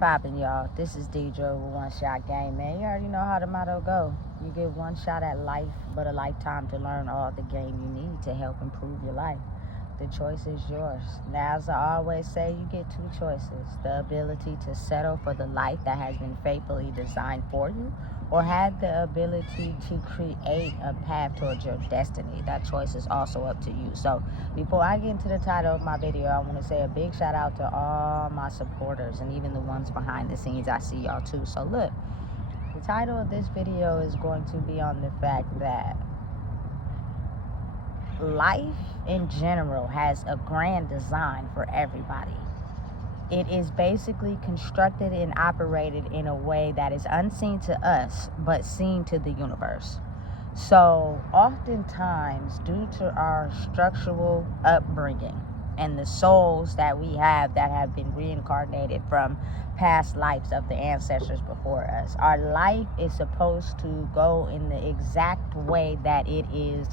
Poppin', y'all. This is DJ with One Shot Game, man. You already know how the motto go. You get one shot at life, but a lifetime to learn all the game you need to help improve your life. The choice is yours. Now, as I always say, you get two choices. The ability to settle for the life that has been faithfully designed for you, or have the ability to create a path towards your destiny. That choice is also up to you. So before I get into the title of my video, I want to say a big shout out to all my supporters and even the ones behind the scenes. I see y'all too. So look, the title of this video is going to be on the fact that life in general has a grand design for everybody. It is basically constructed and operated in a way that is unseen to us, but seen to the universe. So oftentimes, due to our structural upbringing and the souls that we have that have been reincarnated from past lives of the ancestors before us, our life is supposed to go in the exact way that it is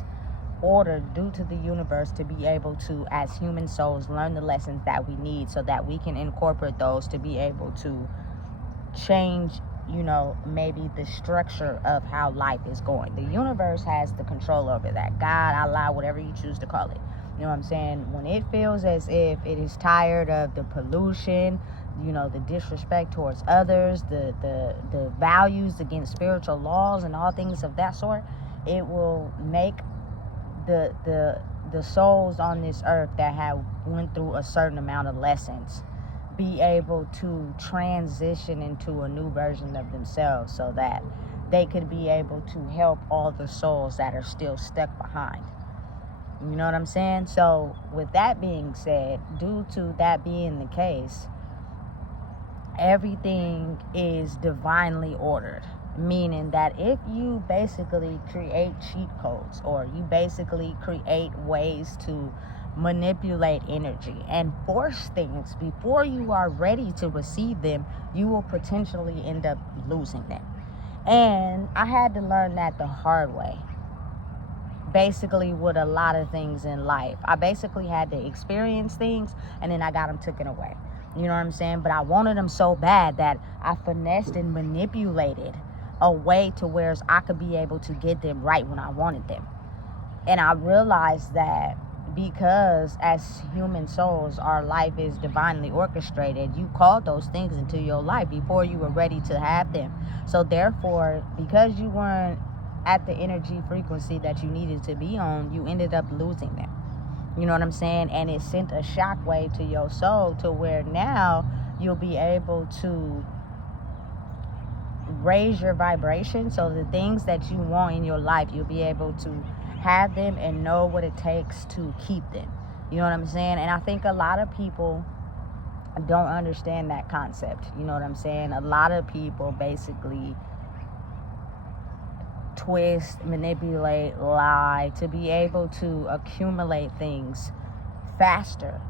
ordered due to the universe to be able to, as human souls, learn the lessons that we need so that we can incorporate those to be able to change, maybe the structure of how life is going. The universe has the control over that. God, Allah, whatever you choose to call it. You know what I'm saying? When it feels as if it is tired of the pollution, the disrespect towards others, the values against spiritual laws and all things of that sort, it will make the souls on this earth that have went through a certain amount of lessons be able to transition into a new version of themselves so that they could be able to help all the souls that are still stuck behind. You know what I'm saying? So with that being said, due to that being the case, everything is divinely ordered. Meaning that if you basically create cheat codes, or you basically create ways to manipulate energy and force things before you are ready to receive them, you will potentially end up losing them. And I had to learn that the hard way. Basically, with a lot of things in life, I basically had to experience things and then I got them taken away. You know what I'm saying? But I wanted them so bad that I finessed and manipulated a way to where I could be able to get them right when I wanted them. And I realized that because as human souls, our life is divinely orchestrated, you called those things into your life before you were ready to have them. So therefore, because you weren't at the energy frequency that you needed to be on, you ended up losing them. You know what I'm saying? And it sent a shockwave to your soul to where now you'll be able to raise your vibration, so the things that you want in your life, you'll be able to have them and know what it takes to keep them. You know what I'm saying? And I think a lot of people don't understand that concept. You know what I'm saying? A lot of people basically twist, manipulate, lie to be able to accumulate things faster.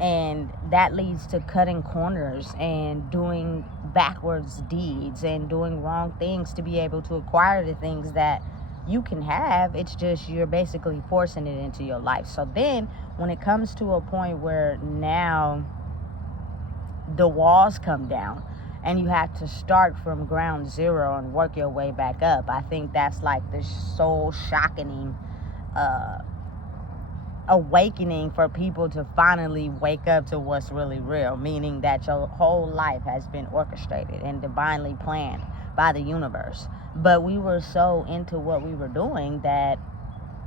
And that leads to cutting corners and doing backwards deeds and doing wrong things to be able to acquire the things that you can have. It's just you're basically forcing it into your life. So then when it comes to a point where now the walls come down and you have to start from ground zero and work your way back up, I think that's like the soul shocking awakening for people to finally wake up to what's really real, meaning that your whole life has been orchestrated and divinely planned by the universe. But we were so into what we were doing that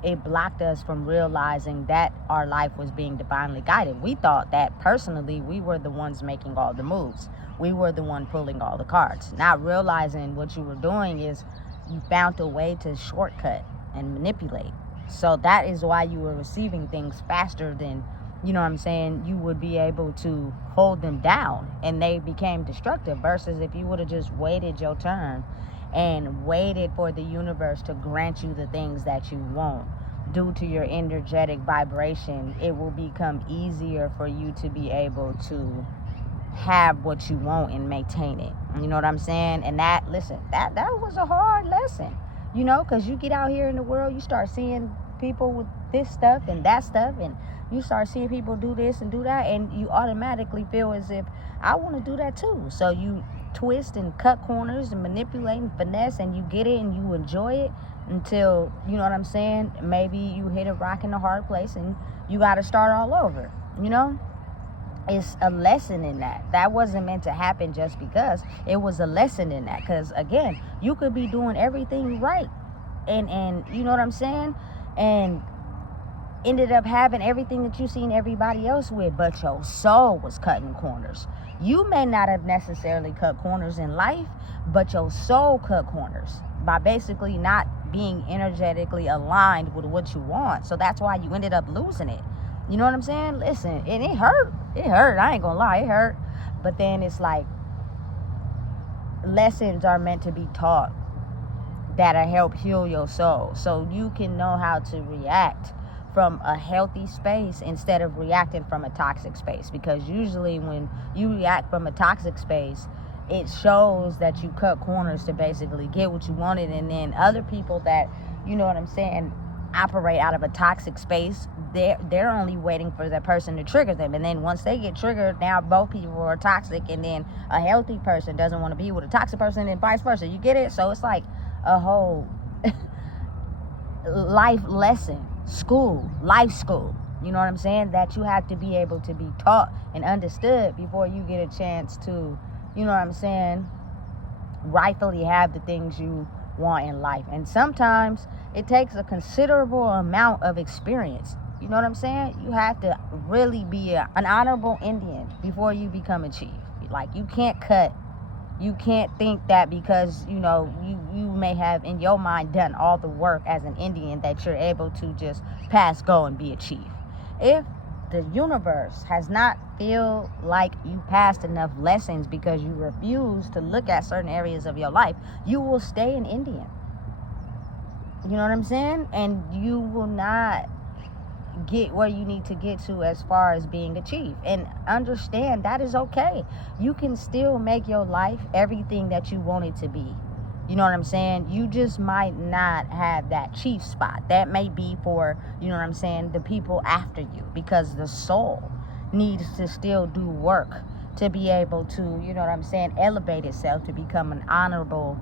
it blocked us from realizing that our life was being divinely guided. We thought that personally we were the ones making all the moves. We were the one pulling all the cards, not realizing what you were doing is you found a way to shortcut and manipulate. So that is why you were receiving things faster than, you know what I'm saying, you would be able to hold them down, and they became destructive. Versus if you would have just waited your turn and waited for the universe to grant you the things that you want, due to your energetic vibration, it will become easier for you to be able to have what you want and maintain it. You know what I'm saying? And that was a hard lesson. Because you get out here in the world, you start seeing people with this stuff and that stuff, and you start seeing people do this and do that, and you automatically feel as if I want to do that too. So you twist and cut corners and manipulate and finesse, and you get it and you enjoy it until, you know what I'm saying, maybe you hit a rock in a hard place and you got to start all over. It's a lesson in that. That wasn't meant to happen just because. It was a lesson in that, because again, you could be doing everything right and you know what I'm saying, and ended up having everything that you seen everybody else with, but your soul was cutting corners. You may not have necessarily cut corners in life, but your soul cut corners by basically not being energetically aligned with what you want. So that's why you ended up losing it. You know what I'm saying? Listen, and it hurt. It hurt. I ain't gonna lie, it hurt. But then it's like, lessons are meant to be taught that'll help heal your soul, so you can know how to react from a healthy space instead of reacting from a toxic space. Because usually when you react from a toxic space, it shows that you cut corners to basically get what you wanted. And then other people that, you know what I'm saying, operate out of a toxic space, they're only waiting for that person to trigger them. And then once they get triggered, now both people are toxic, and then a healthy person doesn't want to be with a toxic person, and vice versa. You get it? So it's like a whole life lesson, life school, you know what I'm saying, that you have to be able to be taught and understood before you get a chance to, you know what I'm saying, rightfully have the things you want in life. And sometimes it takes a considerable amount of experience. You know what I'm saying? You have to really be an honorable Indian before you become a chief. Like, you can't cut. You can't think that because, you know, you may have in your mind done all the work as an Indian that you're able to just pass go and be a chief. If the universe has not feel like you passed enough lessons because you refuse to look at certain areas of your life, you will stay an Indian. You know what I'm saying? And you will not get where you need to get to as far as being a chief. And understand that is okay. You can still make your life everything that you want it to be. You know what I'm saying? You just might not have that chief spot. That may be for, you know what I'm saying, the people after you, because the soul needs to still do work to be able to, you know what I'm saying, elevate itself to become an honorable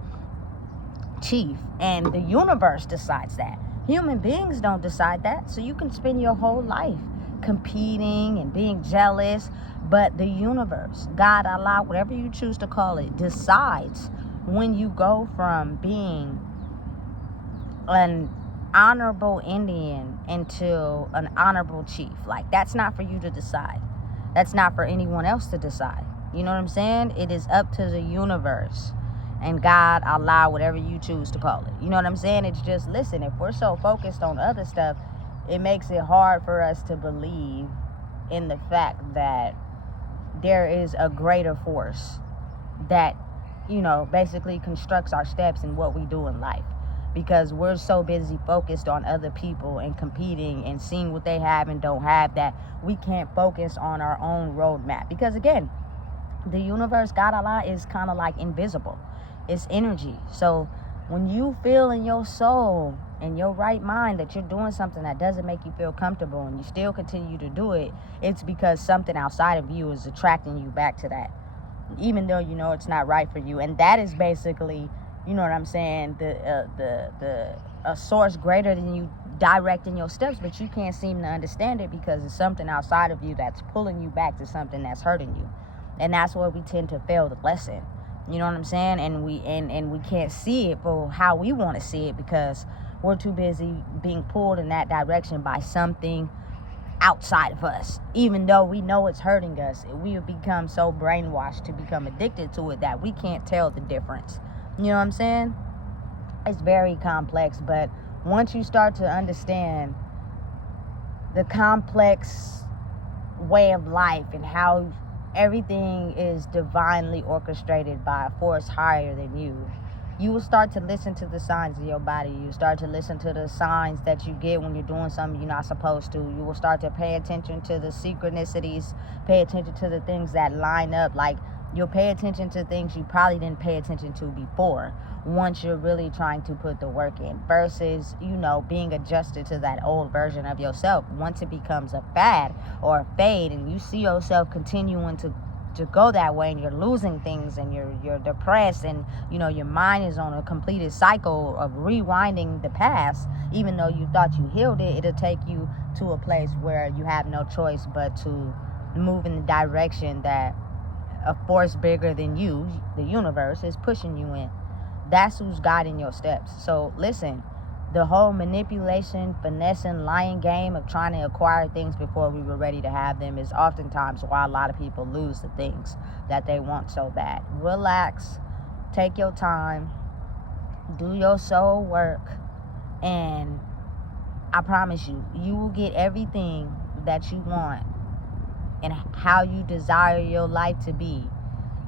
chief. And the universe decides that. Human beings don't decide that. So you can spend your whole life competing and being jealous, but the universe, God, Allah, whatever you choose to call it, decides when you go from being an honorable Indian into an honorable chief. Like, that's not for you to decide. That's not for anyone else to decide. You know what I'm saying? It is up to the universe and God, Allah, whatever you choose to call it. You know what I'm saying? It's just, listen, if we're so focused on other stuff, it makes it hard for us to believe in the fact that there is a greater force that, you know, basically constructs our steps in what we do in life. Because we're so busy focused on other people and competing and seeing what they have and don't have, that we can't focus on our own roadmap. Because again, the universe, God, Allah, is kind of like invisible. It's energy. So when you feel in your soul and your right mind that you're doing something that doesn't make you feel comfortable and you still continue to do it, it's because something outside of you is attracting you back to that, even though you know it's not right for you. And that is basically, you know what I'm saying, a source greater than you directing your steps, but you can't seem to understand it because it's something outside of you that's pulling you back to something that's hurting you. And that's where we tend to fail the lesson. You know what I'm saying? And we can't see it for how we want to see it because we're too busy being pulled in that direction by something outside of us. Even though we know it's hurting us, we have become so brainwashed to become addicted to it that we can't tell the difference. You know what I'm saying? It's very complex, but once you start to understand the complex way of life and how everything is divinely orchestrated by a force higher than you, you will start to listen to the signs of your body. You start to listen to the signs that you get when you're doing something you're not supposed to. You will start to pay attention to the synchronicities, pay attention to the things that line up. Like, You'll pay attention to things you probably didn't pay attention to before, once you're really trying to put the work in, versus, being adjusted to that old version of yourself. Once it becomes a fad or a fade and you see yourself continuing to go that way, and you're losing things, and you're depressed, and your mind is on a completed cycle of rewinding the past, even though you thought you healed it, it'll take you to a place where you have no choice but to move in the direction that a force bigger than you, the universe, is pushing you in. That's who's guiding your steps. So listen, the whole manipulation, finessing, lying game of trying to acquire things before we were ready to have them is oftentimes why a lot of people lose the things that they want so bad. Relax, take your time, do your soul work, and I promise you, you will get everything that you want and how you desire your life to be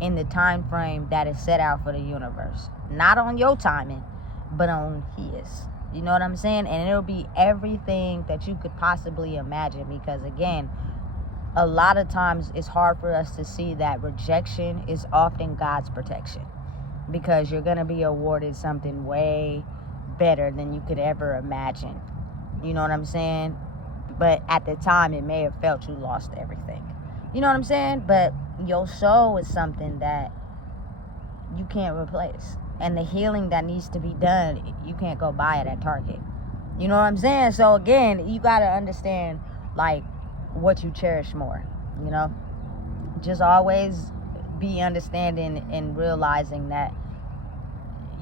in the time frame that is set out for the universe. Not on your timing, but on his. You know what I'm saying? And it'll be everything that you could possibly imagine, because again, a lot of times it's hard for us to see that rejection is often God's protection, because you're going to be awarded something way better than you could ever imagine. You know what I'm saying? But at the time, it may have felt you lost everything. You know what I'm saying? But your soul is something that you can't replace. And the healing that needs to be done, you can't go buy it at Target. You know what I'm saying? So again, you got to understand, what you cherish more. Just always be understanding and realizing that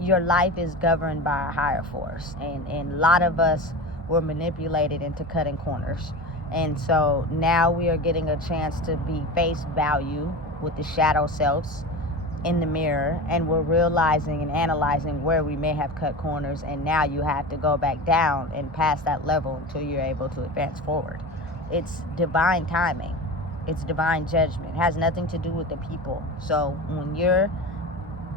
your life is governed by a higher force. And a lot of us were manipulated into cutting corners. And so now we are getting a chance to be face value with the shadow selves in the mirror, and we're realizing and analyzing where we may have cut corners, and now you have to go back down and past that level until you're able to advance forward. It's divine timing. It's divine judgment. It has nothing to do with the people. So when you're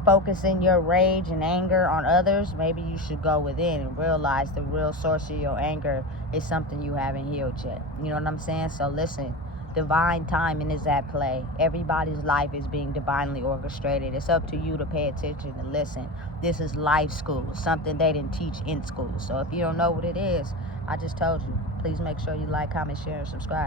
focusing your rage and anger on others, maybe you should go within and realize the real source of your anger is something you haven't healed yet. You know what I'm saying? So listen, divine timing is at play. Everybody's life is being divinely orchestrated. It's up to you to pay attention and listen. This is life school, something they didn't teach in school. So if you don't know what it is, I just told you. Please make sure you like, comment, share, and subscribe.